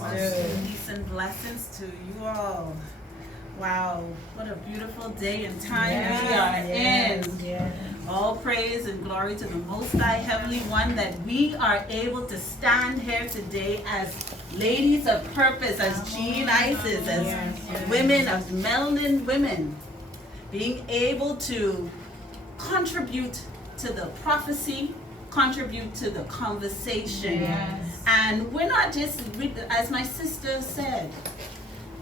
Peace and blessings to you all. Wow, what a beautiful day and time we are in. Yes. All praise and glory to the Most High Heavenly One that we are able to stand here today as ladies of purpose, as Jean Isis, as women, as melanin women, being able to contribute to the prophecy, contribute to the conversation. And we're not just, as my sister said,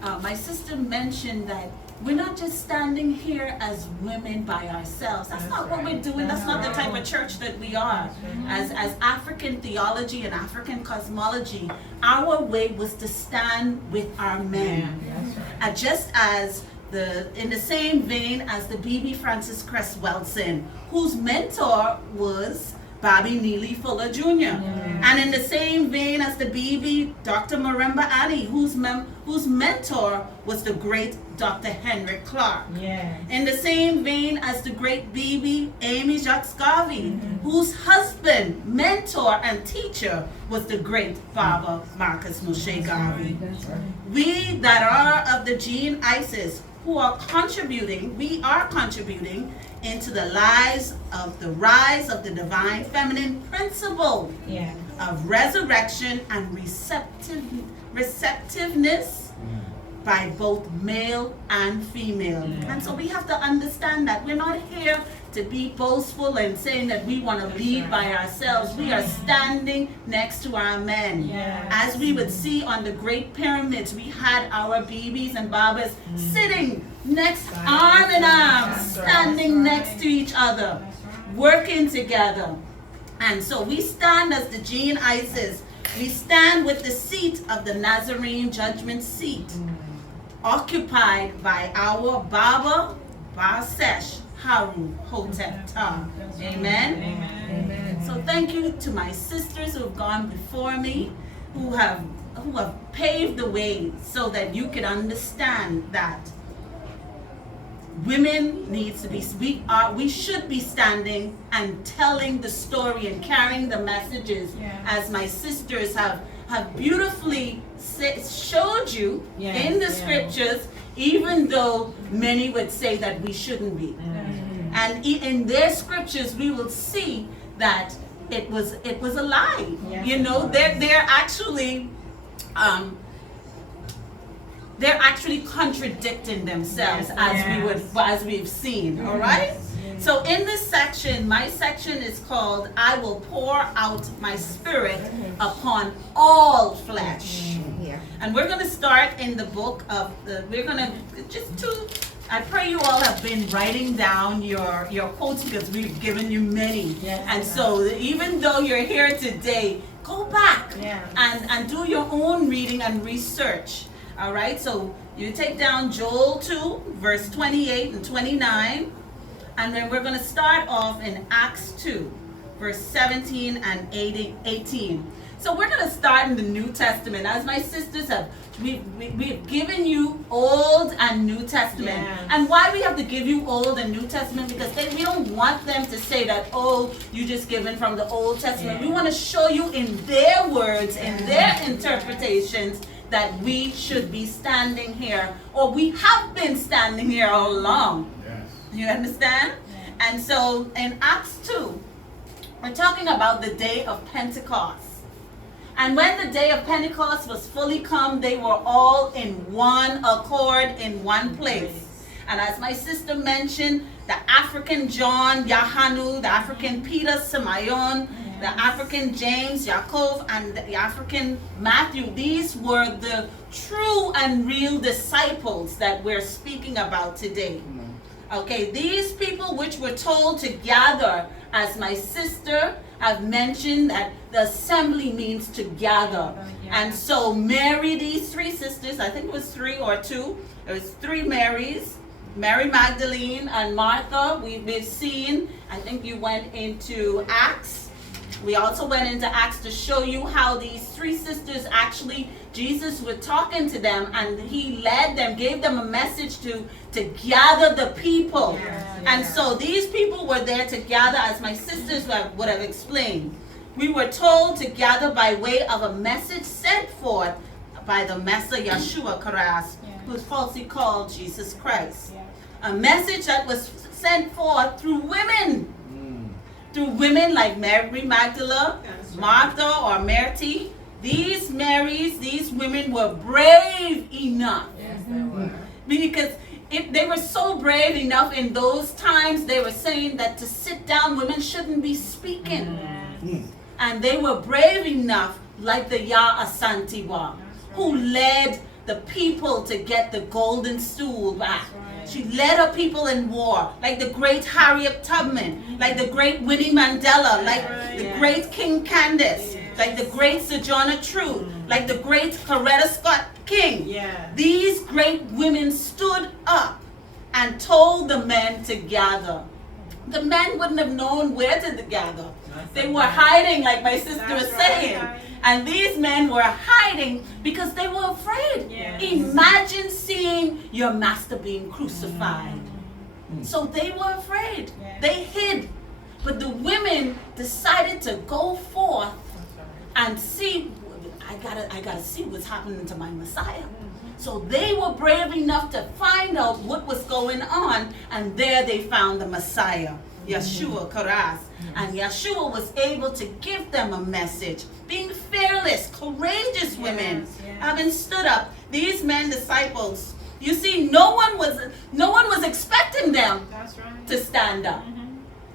my sister mentioned that we're not just standing here as women by ourselves. That's not what we're doing. That's not the type of church that we are. As African theology and African cosmology, our way was to stand with our men. Just as in the same vein as the B.B. Francis Cress Wilson, whose mentor was Bobby Neely Fuller Jr. And in the same vein as the BB, Dr. Marimba Annie, whose mentor was the great Dr. Henrik Clark. In the same vein as the great BB, Amy Jacques Garvey, whose husband, mentor, and teacher was the great Baba Marcus Moshe Garvey. We that are of the Jean Isis, who are contributing, we are contributing into the rise of the divine feminine principle of resurrection and receptiveness by both male and female. And so we have to understand that we're not here to be boastful and saying that we want to lead by ourselves. We are standing next to our men. As we would see on the Great Pyramids, we had our BBs and Babas sitting next, arm in arm, standing next to each other, working together. And so we stand as the Jean Isis. We stand with the seat of the Nazarene judgment seat, occupied by our Baba Basesh Haru Hotep Ta. Amen? Amen. So thank you to my sisters who have gone before me, who have paved the way so that you can understand that women needs to be, we should be standing and telling the story and carrying the messages as my sisters have beautifully showed you in the scriptures, even though many would say that we shouldn't be. And in their scriptures we will see that it was a lie. You know, they're actually contradicting themselves as we've seen. All right. So in this section, my section is called "I will pour out my spirit upon all flesh," and we're going to start in the book of I pray you all have been writing down your quotes because we've given you many. And so even though you're here today, go back and do your own reading and research. All right, so you take down Joel 2, verse 28 and 29, and then we're going to start off in Acts 2, verse 17 and 18. So we're going to start in the New Testament. As my sisters have, we've given you Old and New Testament. And why we have to give you Old and New Testament? Because we don't want them to say that, oh, you just given from the Old Testament. We want to show you in their words, in their interpretations, that we should be standing here, or we have been standing here all along. You understand? And so in Acts 2, we're talking about the day of Pentecost. And when the day of Pentecost was fully come, they were all in one accord in one place. And as my sister mentioned, the African John, Yahanu, the African Peter, Simeon, the African James, Yaakov, and the African Matthew, these were the true and real disciples that we're speaking about today. Okay, these people which were told to gather, as my sister have mentioned, that the assembly means to gather. And so Mary, these three sisters, I think it was 3 or 2, it was 3 Marys, Mary Magdalene and Martha. We've seen, I think you went into Acts. We also went into Acts to show you how these 3 sisters actually, Jesus was talking to them and he led them, gave them a message to gather the people. And so these people were there to gather, as my sisters would have explained. We were told to gather by way of a message sent forth by the Messiah Yeshua Karas, who's falsely called Jesus Christ. A message that was sent forth through women. Through women like Mary Magdalene, Martha, or Mary. These Marys, these women were brave enough. Yes, they were. Because if they were so brave enough in those times, they were saying that to sit down, women shouldn't be speaking. And they were brave enough, like the Yah Asantiwa, who led the people to get the golden stool back. She led her people in war, like the great Harriet Tubman, like the great Winnie Mandela, like the great King Candace, like the great Sojourner Truth, like the great Coretta Scott King. These great women stood up and told the men to gather. The men wouldn't have known where to gather. They were hiding, like my sister was saying. And these men were hiding because they were afraid. Imagine seeing your master being crucified. So they were afraid. They hid. But the women decided to go forth and see, I gotta see what's happening to my Messiah. So they were brave enough to find out what was going on, and there they found the Messiah, Yeshua Karas. And Yeshua was able to give them a message, being fearless, courageous women, having stood up. These men disciples, you see, no one was expecting them to stand up.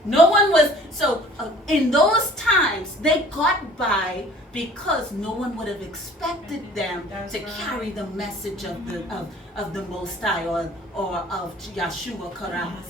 No one was, so in those times, they got by because no one would have expected them to carry the message of the Most High or of Yeshua Karas.